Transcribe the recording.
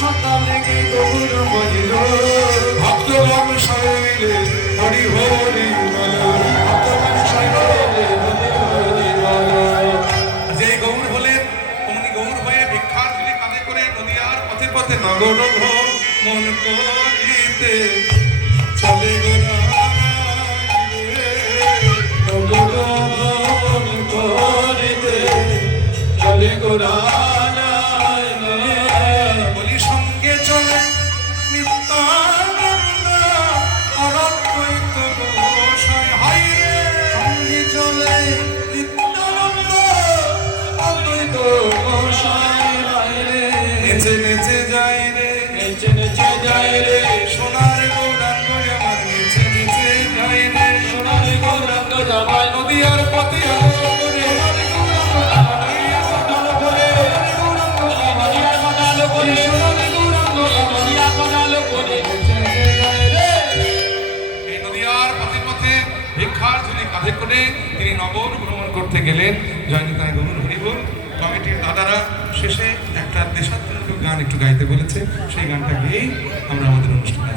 সকালে কি গৌর বলিল ভক্তগণ সবাই মিলে হরি হরি বল ভক্তগণ সবাই মিলে হরি হরি বল। যে গৌর হলেন অমনি গৌর হয়ে ভিক্ষার ঝুলি কাঁধে করে নদীয়ার পথে পথে নগর মন করিতে চলে গোরা চলে গোরা বলি সঙ্গে চলে নিত্যানন্দ অদ্বৈত গোসাই হাই সঙ্গে চলে নিত্যানন্দ অদ্বৈত গোসাই নেচে নেচে যায় রে নেচে নেচে যায় রে সোনার গৌরাঙ্গ আমার নেচে নেচে যায় রে সোনার গৌরাঙ্গ জামাই নদীয়ার পথে ভিক্ষার ঝুলি কাঁধে করে তিনি নগর ভ্রমণ করতে গেলেন। জয়নিতাই গৌর হরিবল। কমিটির দাদারা শেষে একটা দেশাত্মক গান একটু গাইতে বলেছে, সেই গানটা গেয়েই আমরা আমাদের অনুষ্ঠান